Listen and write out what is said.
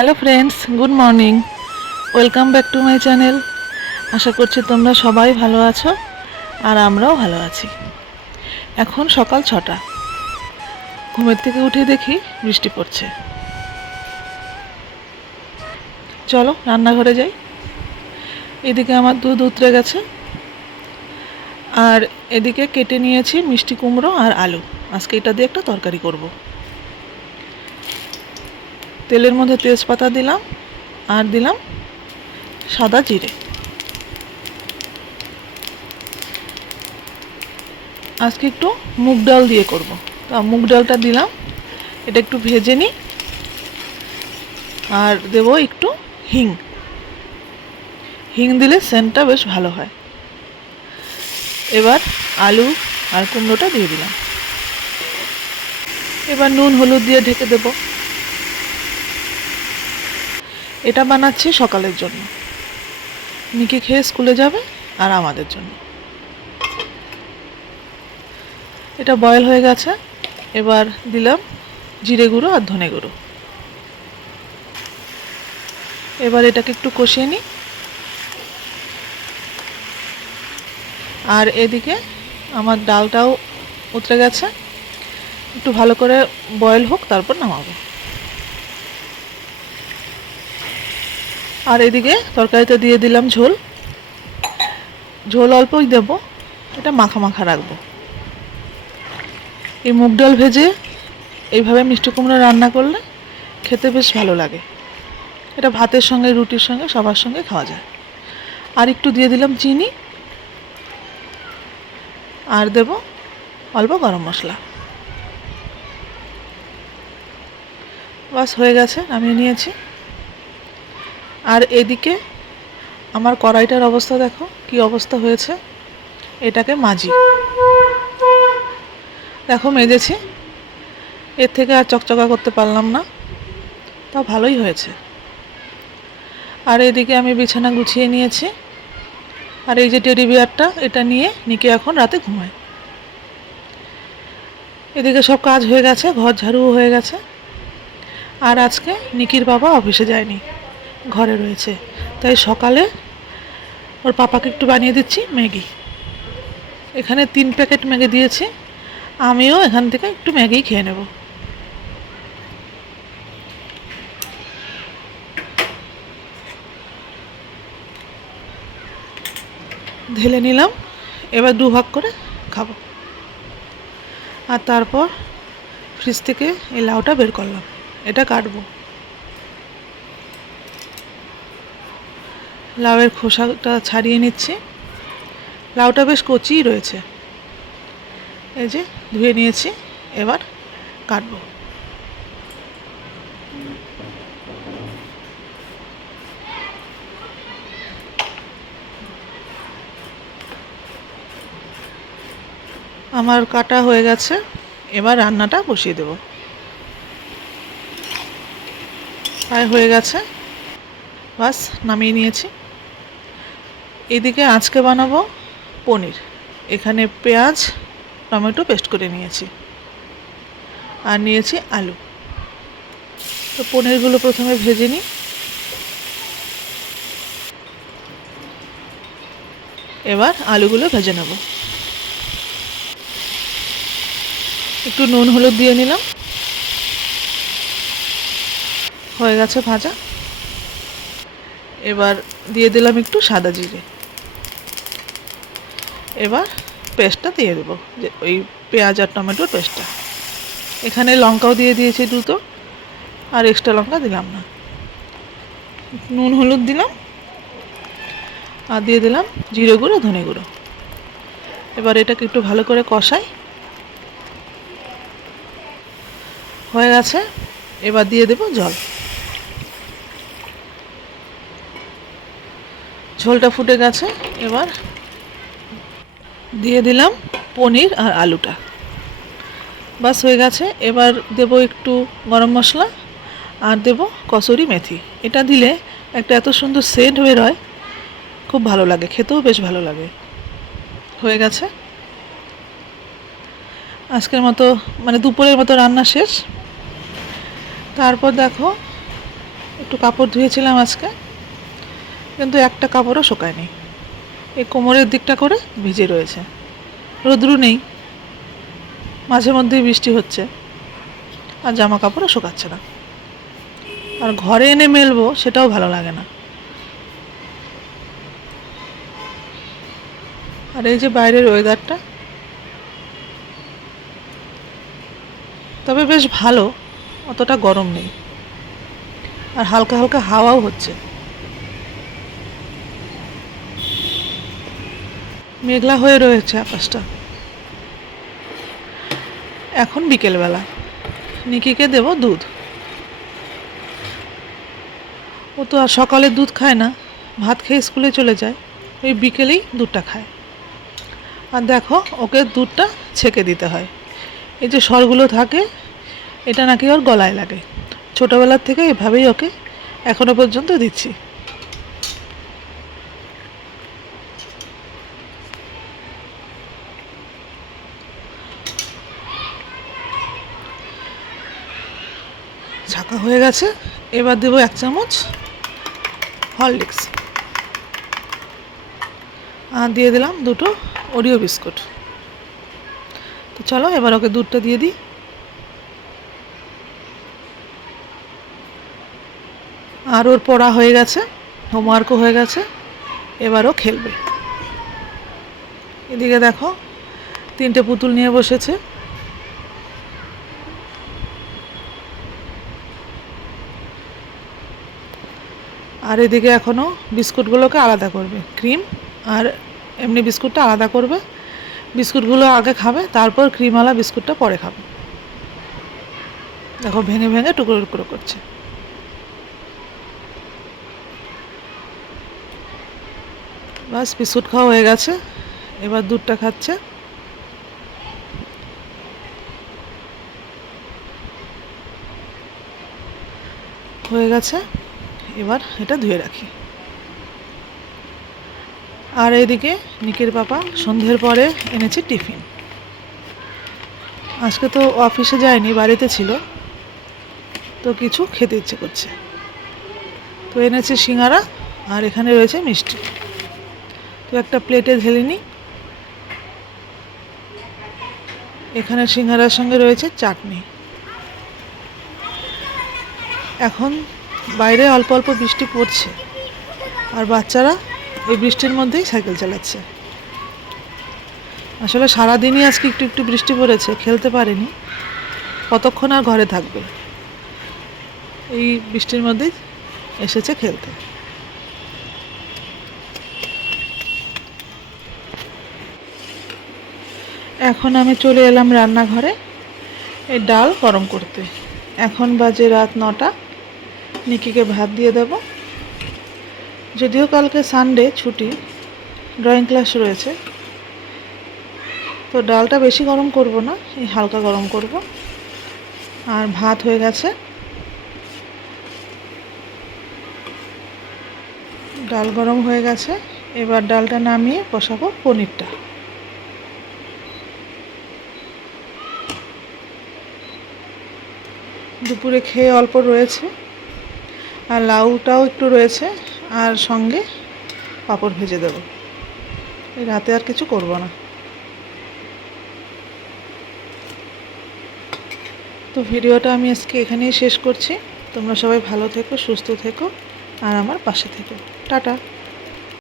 Hello friends, good morning. Welcome back to my channel. আশা করছি তোমরা সবাই ভালো আছো আর আমরাও ভালো আছি। এখন সকাল ছটা। ঘুমের থেকে উঠে দেখি বৃষ্টি পড়ছে। চলো, রান্নাঘরে যাই। এদিকে আমার দুধ উতরে গেছে। আর এদিকে কেটে নিয়েছি মিষ্টি কুমড়ো আর আলু। আজকে এটা দিয়ে একটা তরকারি করব। তেলের মধ্যে তেজপাতা দিলাম আর দিলাম সাদা জিরে। আজকে একটু মুগ ডাল দিয়ে করব। তা মুগ ডালটা দিলাম, এটা একটু ভেজে নিই আর দেব একটু হিং। হিং দিলে সেন্টটা বেশ ভালো হয়। এবার আলু আর কুমড়োটা দিয়ে দিলাম। এবার নুন, হলুদ দিয়ে ঢেকে দেব। এটা বানাচ্ছি সকালের জন্য। নিকে খেয়ে স্কুলে যাবে আর আমাদের জন্য। এটা বয়েল হয়ে গেছে। এবার দিলাম জিরে গুঁড়ো আর ধনে গুঁড়ো। এবার এটাকে একটু কষিয়ে নিই। আর এদিকে আমার ডালটাও উতরে গেছে। একটু ভালো করে বয়েল হোক, তারপর নামাবো। আর এদিকে তরকারিতে দিয়ে দিলাম ঝোল। ঝোল অল্পই দেব, এটা মাখা মাখা রাখব। এই মুগ ডাল ভেজে এইভাবে মিষ্টি কুমড়ো রান্না করলে খেতে বেশ ভালো লাগে। এটা ভাতের সঙ্গে, রুটির সঙ্গে, সবার সঙ্গে খাওয়া যায়। আর একটু দিয়ে দিলাম চিনি। আর দেব অল্প গরম মশলা। বাস হয়ে গেছে, নামিয়ে নিয়েছি। আর এদিকে আমার কড়াইটার অবস্থা দেখো, কি অবস্থা হয়েছে? এটাকে মাজি। দেখো মেজেছি। এর থেকে আর চকচকা করতে পারলাম না। তা ভালোই হয়েছে। আর এদিকে আমি বিছানা গুছিয়ে নিয়েছি। আর এই যে টেডি বিয়ারটা, এটা নিয়ে নিকে এখন রাতে ঘুমায়। এদিকে সব কাজ হয়ে গেছে, ঘর ঝাড়ু হয়ে গেছে। আর আজকে নিকির বাবা অফিসে যায়নি। ঘরে রয়েছে। তাই সকালে ওর পাপাকে একটু বানিয়ে দিচ্ছি, ম্যাগি। এখানে তিন প্যাকেট ম্যাগি দিয়েছি। আমিও এখান থেকে একটু ম্যাগি খেয়ে নেব। ঢেলে নিলাম, এবার দু ভাগ করে খাব। আর তারপর ফ্রিজ থেকে এই লাউটা বের করলাম। এটা কাটবো। লাউয়ের খোসাটা ছাড়িয়ে নিচ্ছি। লাউটা বেশ কচিই রয়েছে। এই যে, ধুয়ে নিয়েছি, এবার কাটবো। আমার কাটা হয়ে গেছে, এবার রান্নাটা বসিয়ে দেব। প্রায় হয়ে গেছে, বাস, নামিয়ে নিয়েছি। এদিকে আজকে বানাবো পনির। এখানে পেঁয়াজ, টমেটো পেস্ট করে নিয়েছি। আর নিয়েছি আলু। তো পনিরগুলো প্রথমে ভেজে নিই। এবার আলুগুলো ভেজে নেব। একটু নুন, হলুদ দিয়ে নিলাম। হয়ে গেছে ভাজা। এবার দিয়ে দিলাম একটু সাদা জিরে। এবার পেস্টটা দিয়ে দেবো, যে ওই পেঁয়াজ আর টমেটোর পেস্টটা। এখানে লঙ্কাও দিয়ে দিয়েছি দুটো, আর এক্সট্রা লঙ্কা দিলাম না। নুন, হলুদ দিলাম, আর দিয়ে দিলাম জিরে গুঁড়ো, ধনে গুঁড়ো। এবার এটাকে একটু ভালো করে কষাই। হয়ে গেছে, এবার দিয়ে দেবো জল। ঝোলটা ফুটে গেছে, এবার দিয়ে দিলাম পনির আর আলুটা। বাস হয়ে গেছে। এবার দেব একটু গরম মশলা আর দেব কসুরি মেথি। এটা দিলে একটা এত সুন্দর সেন্ট বেরোয় খুব ভালো লাগে, খেতেও বেশ ভালো লাগে। হয়ে গেছে। আজকের মতো মানে দুপুরের মতো রান্না শেষ। তারপর দেখো, একটু কাপড় ধুয়েছিলাম আজকে, কিন্তু একটা কাপড়ও শুকায়নি। এই কোমরের দিকটা করে ভিজে রয়েছে। রোদ্রু নেই। মাঝে মধ্যেই বৃষ্টি হচ্ছে। আর জামা কাপড়ও শুকাচ্ছে না। আর ঘরে এনে মেলবো সেটাও ভালো লাগে না। আর এই যে বাইরের ওয়েদারটা, তবে বেশ ভালো, অতটা গরম নেই। আর হালকা হালকা হাওয়াও হচ্ছে। মেঘলা হয়ে রয়েছে আকাশটা। এখন বিকেলবেলা। নিকিকে দেব দুধ। ও তো আর সকালে দুধ খায় না। ভাত খেয়ে স্কুলে চলে যায়। ওই বিকেলেই দুধটা খায়। আর দেখো, ওকে দুধটা ছেঁকে দিতে হয়। এই যে স্বরগুলো থাকে, এটা নাকি ওর গলায় লাগে। ছোটোবেলার থেকে এভাবেই ওকে এখনও পর্যন্ত দিচ্ছি। ছাকা হয়ে গেছে। এবার দেবো এক চামচ হরলিক্স। আর দিয়ে দিলাম দুটো ওরিও বিস্কুট। তো চলো, এবার ওকে দুধটা দিয়ে দিই। আর ওর পড়া হয়ে গেছে, হোমওয়ার্কও হয়ে গেছে এবারও খেলবে। এদিকে দেখো, তিনটে পুতুল নিয়ে বসেছে। আর এদিকে এখনও বিস্কুটগুলোকে আলাদা করবে, ক্রিম আর এমনি বিস্কুটটা আলাদা করবে। বিস্কুটগুলো আগে খাবে, তারপর ক্রিমওয়ালা বিস্কুটটা পরে খাবে। দেখো ভেঙে ভেঙে টুকরো টুকরো করছে। বাস, বিস্কুট খাওয়া হয়ে গেছে। এবার দুধটা খাচ্ছে। হয়ে গেছে। এবার এটা ধুয়ে রাখি। আর এদিকে নিকের পাপা সন্ধ্যের পরে এনেছে টিফিন। আজকে তো অফিসে যায়নি, বাড়িতে ছিল। তো কিছু খেতে ইচ্ছে করছে। তো এনেছে সিঙ্গারা আর এখানে রয়েছে মিষ্টি। তো একটা প্লেটে ঢেলে নিই। এখানে সিঙ্গারার সঙ্গে রয়েছে চাটনি। এখন বাইরে অল্প অল্প বৃষ্টি পড়ছে। আর বাচ্চারা এই বৃষ্টির মধ্যেই সাইকেল চালাচ্ছে। আসলে সারাদিনই আজকে একটু একটু বৃষ্টি পড়েছে, খেলতে পারেনি। কতক্ষণ আর ঘরে থাকবে? এই বৃষ্টির মধ্যেই এসেছে খেলতে। এখন আমি চলে এলাম রান্নাঘরে, এই ডাল গরম করতে। এখন বাজে রাত নটা। নিকিকে ভাত দিয়ে দেব। যদিও কালকে সানডে ছুটি ড্রয়িং ক্লাস রয়েছে। তো ডালটা বেশি গরম করব না, এই হালকা গরম করব। আর ভাত হয়ে গেছে। ডাল গরম হয়ে গেছে। এবার ডালটা নামিয়ে বসাবো পনিরটা। দুপুরে খেয়ে অল্প রয়েছে। আর লাউটাও একটু রয়েছে, আর সঙ্গে পাঁপড় ভেজে দেব। রাতে আর কিছু করব না। তো ভিডিওটা আমি আজকে এখানেই শেষ করছি। তোমরা সবাই ভালো থেকো, সুস্থ থেকো, আর আমার পাশে থেকো। টাটা।